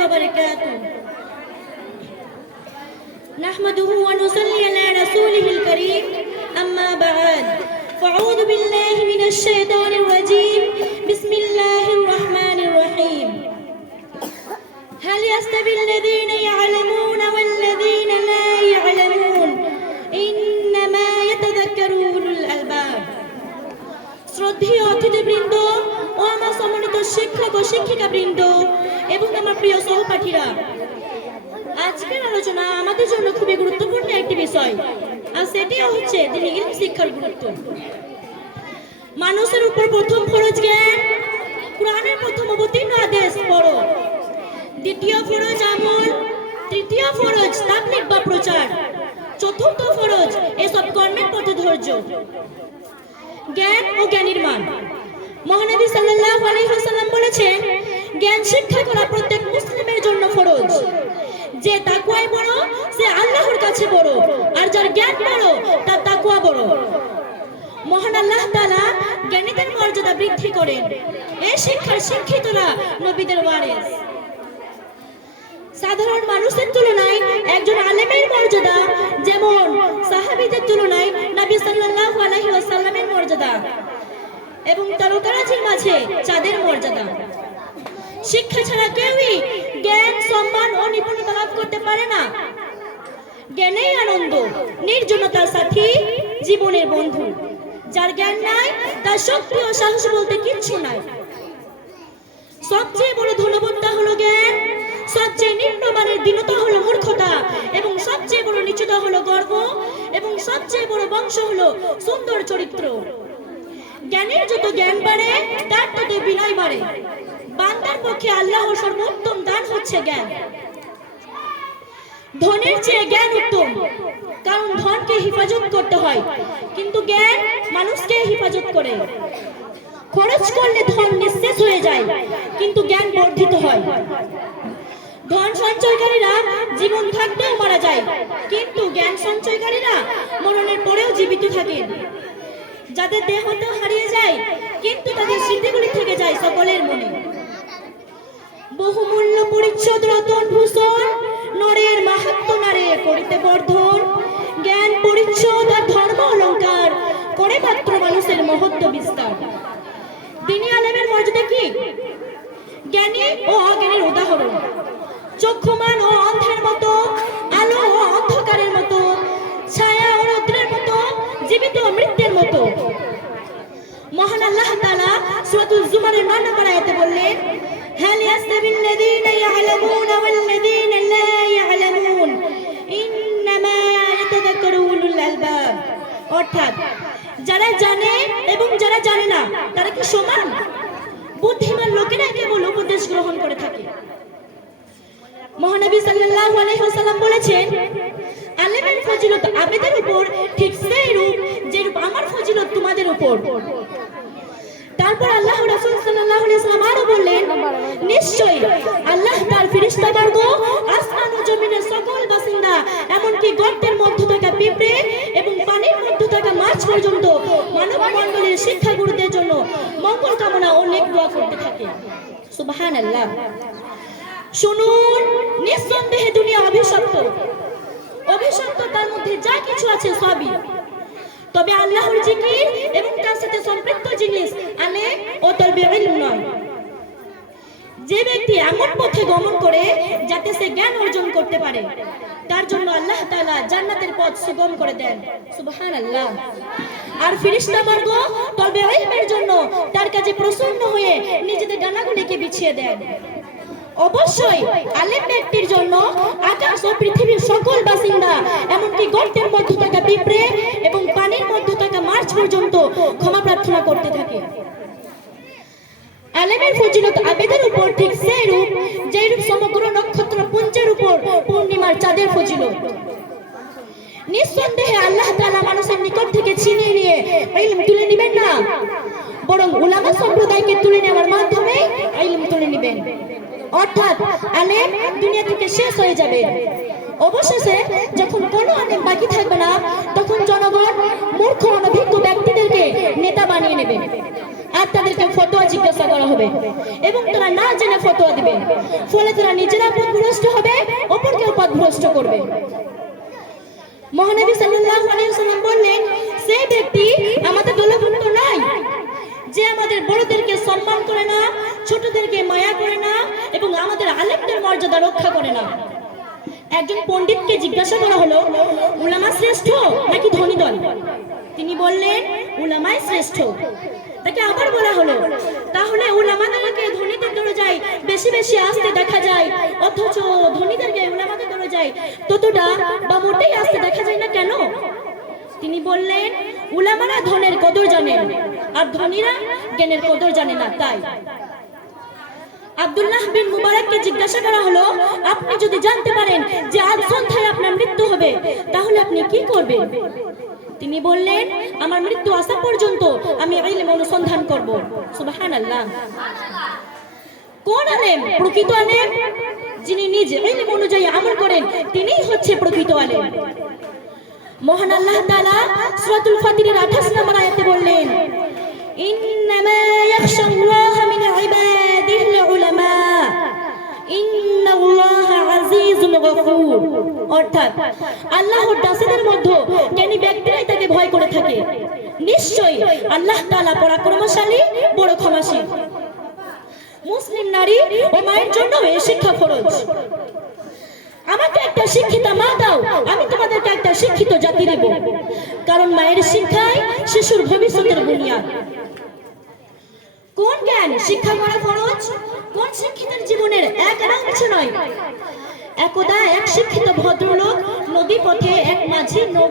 وبركاته نحمده ونصلي على رسوله الكريم أما بعد فأعوذ بالله من الشيطان الرجيم بسم الله الرحمن الرحيم هل يستوي الذين يعلمون والذين لا يعلمون إنما يتذكر أولو الألباب শ্রদ্ধেয় অতিথিবৃন্দ ও আমার সম্মানিত শিক্ষক ও শিক্ষিকাবৃন্দ এবং আমার প্রিয় সহপাঠীরা, আজকের আলোচনা আমাদের জন্য খুবই গুরুত্বপূর্ণ একটি বিষয়, আর সেটিও হচ্ছে দ্বীনি ইলম শিক্ষার গুরুত্ব। মানুষের উপর প্রথম ফরজ জ্ঞান, কোরআনের প্রথম অবতীর্ণ আদেশ পড়ো, দ্বিতীয় ফরজ আমল, তৃতীয় ফরজ তাবলীগ বা প্রচার, চতুর্থ ফরজ এসব কর্মের প্রতি ধৈর্য। জ্ঞান ও জ্ঞানীর মান। মহানবী সাল্লাল্লাহু আলাইহি ওয়াসাল্লাম বলেছেন, জ্ঞান শিক্ষা করা প্রত্যেক মুসলিমের জন্য ফরজ। যে তাকওয়ায় বড় সে আল্লাহর কাছে বড়, আর যার জ্ঞান বড় তার তাকওয়া বড়। মহান আল্লাহ তাআলা জ্ঞানীদের মর্যাদা বৃদ্ধি করেন। এই শিক্ষার শিক্ষিতরা নবীদের ওয়ারিস। সাধারণ মানুষের তুলনায় একজন আলেমের মর্যাদা যেমন সাহাবীদের তুলনায় নবী সাল্লাল্লাহু আলাইহি ওয়াসাল্লামের মর্যাদা, এবং তারকারাজির মাঝে চাঁদের মর্যাদা। শিক্ষা ছাড়া কেউই জ্ঞান, সম্মান ও নিপুণতা লাভ করতে পারে না। জ্ঞানেই আনন্দ, নির্জনতার সাথী, জীবনের বন্ধু। যার জ্ঞান নাই তার শক্তি ও সাহস বলতে কিচ্ছু নাই। সবচেয়ে বড় ধনবত্তা হলো জ্ঞান, সবচেয়ে নিম্নমানের দীনতা হলো মূর্খতা, এবং সবচেয়ে বড় নিচুতা হলো গর্ব, এবং সবচেয়ে বড় বংশ হলো সুন্দর চরিত্র। জ্ঞানের যত জ্ঞান বাড়ে তার তত বিনয় বাড়ে। বান্দার পক্ষে আল্লাহর সর্বোত্তম দান হচ্ছে জ্ঞান। ধনের চেয়ে জ্ঞান উত্তম, কারণ ধনকে হেফাজত করতে হয়, কিন্তু জ্ঞান মানুষকে হেফাজত করে। খরচ করলে ধন নিঃশেষ হয়ে যায়, কিন্তু জ্ঞান বর্ধিত হয়। ধন সঞ্চয়কারীরা জীবন থাকতেও মারা যায়, কিন্তু জ্ঞান সঞ্চয়কারীরা মরণের পরেও জীবিত থাকেন। যাদের দেহ তো হারিয়ে যায়, কিন্তু তাদের স্মৃতিগুলি থেকে যায় সকলের মনে। বহুমূল্য পরিচ্ছদ রতন ভূষণ, নরের মাহাত্ম্য নারে করিতে বর্ধন। জ্ঞান পরিচ্ছদ আর ধর্ম অলঙ্কার করে মাত্র মানুষের মহত্ব বিস্তার। দ্বীনি আলেমের মর্যাদা কি? জ্ঞানী ও অজ্ঞানীর উদাহরণ। চক্ষুমান ও অন্ধের মতো, আলো ও অন্ধকারের মতো, ছায়া ও রৌদ্রের মতো, জীবিত ও মৃত্যুর মতো। মহান আল্লাহ তাআলা সূরাতুল জুমারের 9 নম্বর আয়াতে বললেন, হাল ইয়াস্তাবিল্লাযীনা ইয়া'লামুনা ওয়াল্লাযীনা লা ইয়া'লামুন ইন্নামা ইয়াতাযাক্কারু উলুল আলবাব। অর্থাৎ যারা জানে এবং যারা জানে না তারা কি সমান? বুদ্ধিমান লোকেরা কেবল উপদেশ গ্রহণ করে থাকে। মহানবী সাল্লাল্লাহু আলাইহি ওয়াসাল্লাম বলেছেন, আলেমের ফজিলত আবেদের উপর ঠিক সেইরূপ যেরূপ আমার ফজিলত তোমাদের উপর। তারপর আল্লাহর রাসূল সাল্লাল্লাহু আলাইহি ওয়াসাল্লাম আরো বললেন, নিশ্চয়ই আল্লাহ তার ফেরেশতাবর্গ, আসমান ও জমিনের সকল বাসিন্দা, এমনকি গর্তের মধ্যে থাকা পিঁপড়ে এবং পানির মধ্যে থাকা মাছ পর্যন্ত মানব মণ্ডলীর শিক্ষাগুরুদের জন্য মঙ্গল কামনা ও নেক দোয়া করতে থাকে। সুবহানাল্লাহ। শুনুন, নিঃসন্দেহে দুনিয়া অভিশপ্ত। অভিশপ্ত তার মধ্যে যা কিছু আছে সবই, তবে আল্লাহর জিকির এবং তার সাথে সম্পৃক্ত জিনিস আলেম ও তলবে ইলম নয়। যে ব্যক্তি এমন পথে গমন করে যাতে সে জ্ঞান অর্জন করতে পারে, তার জন্য আল্লাহ তাআলা জান্নাতের পথ সুগম করে দেন। সুবহানাল্লাহ। আর ফেরেশতাবর্গ তলবে ইলমের জন্য তার কাছে প্রসন্ন হয়ে নিজেদের ডানাগুলিকে বিছিয়ে দেন। অবশ্যই আলেম ব্যক্তির জন্য আকাশ ও পৃথিবীর সকল বাসিন্দা, এমনকি গর্তের মধ্যে থাকা পিঁপড়ে এবং পানির মধ্যে থাকা মাছ পর্যন্ত ক্ষমা প্রার্থনা করতে থাকে। আলেমের ফজিলত আবেদের উপর ঠিক সেইরূপ যেরূপ সমগ্র নক্ষত্র পুঞ্জের উপর পূর্ণিমার চাঁদের ফজিলত। নিঃসন্দেহে আল্লাহ তাআলা মানুষের নিকট থেকে ছিনিয়ে নিয়ে ইলম তুলে নেবেন না, বরং উলামা সম্প্রদায়কে তুলে নেওয়ার মাধ্যমে ইলম তুলে নেবেন। অর্থাৎ আলেম দুনিয়া থেকে শেষ হয়ে যাবে। অবশেষে যখন কোনো আলেম বাকি থাকবে না, তখন জনগণ মূর্খ অনভিজ্ঞ ব্যক্তিদেরকে নেতা বানিয়ে নেবে। আর তাদেরকে ফতোয়া জিজ্ঞাসা করা হবে এবং তারা না জেনে ফতোয়া দিবে, ফলে তারা নিজেরা পথভ্রষ্ট হবে, অপরকেও পথভ্রষ্ট করবে। মহানবী সাল্লাল্লাহু আলাইহি ওয়াসাল্লাম বললেন, সেই ব্যক্তি আমাদের দলভুক্ত নয় যে আমাদের বড়দেরকে সম্মান করে না, ছোটদেরকে মায়া করে না এবং আমাদের আলেমদের মর্যাদা রক্ষা করে না। একজন পণ্ডিতকে জিজ্ঞাসা করা হলো, উলামা শ্রেষ্ঠ নাকি ধনী দল? তিনি বললেন, উলামাই শ্রেষ্ঠ। তাকে আবার বলা হলো, তাহলে উলামাদেরকে ধনীদের দরজায় বেশি বেশি আসতে দেখা যায়, অথচ ধনীদেরকে উলামাদের দরজায় ততটা বা মোটেই আসতে দেখা যায় না কেন? তিনি বললেন, উলামারা ধনের কদর জানেন আর ধনীরা জ্ঞানের কদর জানে না, তাই। আব্দুল্লাহ বিন মুবারককে জিজ্ঞাসা করা হলো, আপনি যদি জানতে পারেন যে আজ সন্ধ্যায় আপনার মৃত্যু হবে, তাহলে আপনি কি করবেন? তিনি বললেন, আমার মৃত্যু আসা পর্যন্ত আমি ইলম অনুসন্ধান করব। সুবহানাল্লাহ। কোন আলেম? প্রকৃত আলেম যিনি নিজে ইলম অনুযায়ী আমল করেন, তিনিই হচ্ছে প্রকৃত আলেম। মহান আল্লাহ তাআলা সূরাতুল ফাতিরের 28 নম্বর আয়াতে বললেন, ইন্নামা ইয়াখশাল্লাহা মিন ইবাদিহিল উলামা ইন্নাল্লাহা আজিজুল গফুর। অর্থাৎ আল্লাহর দাসদের মধ্যে জ্ঞানী ব্যক্তিরাই তাকে ভয় করে থাকে, নিশ্চয়ই আল্লাহ তাআলা পরাক্রমশালী, বড় ক্ষমাশীল। মুসলিম নারী ও মায়ের জন্য এই শিক্ষা ফরজ। আমাকে একটা শিক্ষিতা মা দাও, আমি তোমাদেরকে একটা শিক্ষিত জাতি দেব, কারণ মায়ের শিক্ষাই শিশুর ভবিষ্যতের বুনিয়াদ। কোন জ্ঞান শিক্ষা করা ফরজ? কোন শিক্ষিতের জীবনের এক অংশ নয়। একদা এক শিক্ষিত ভদ্রলোক নদী পথে এক মাঝি নৌকা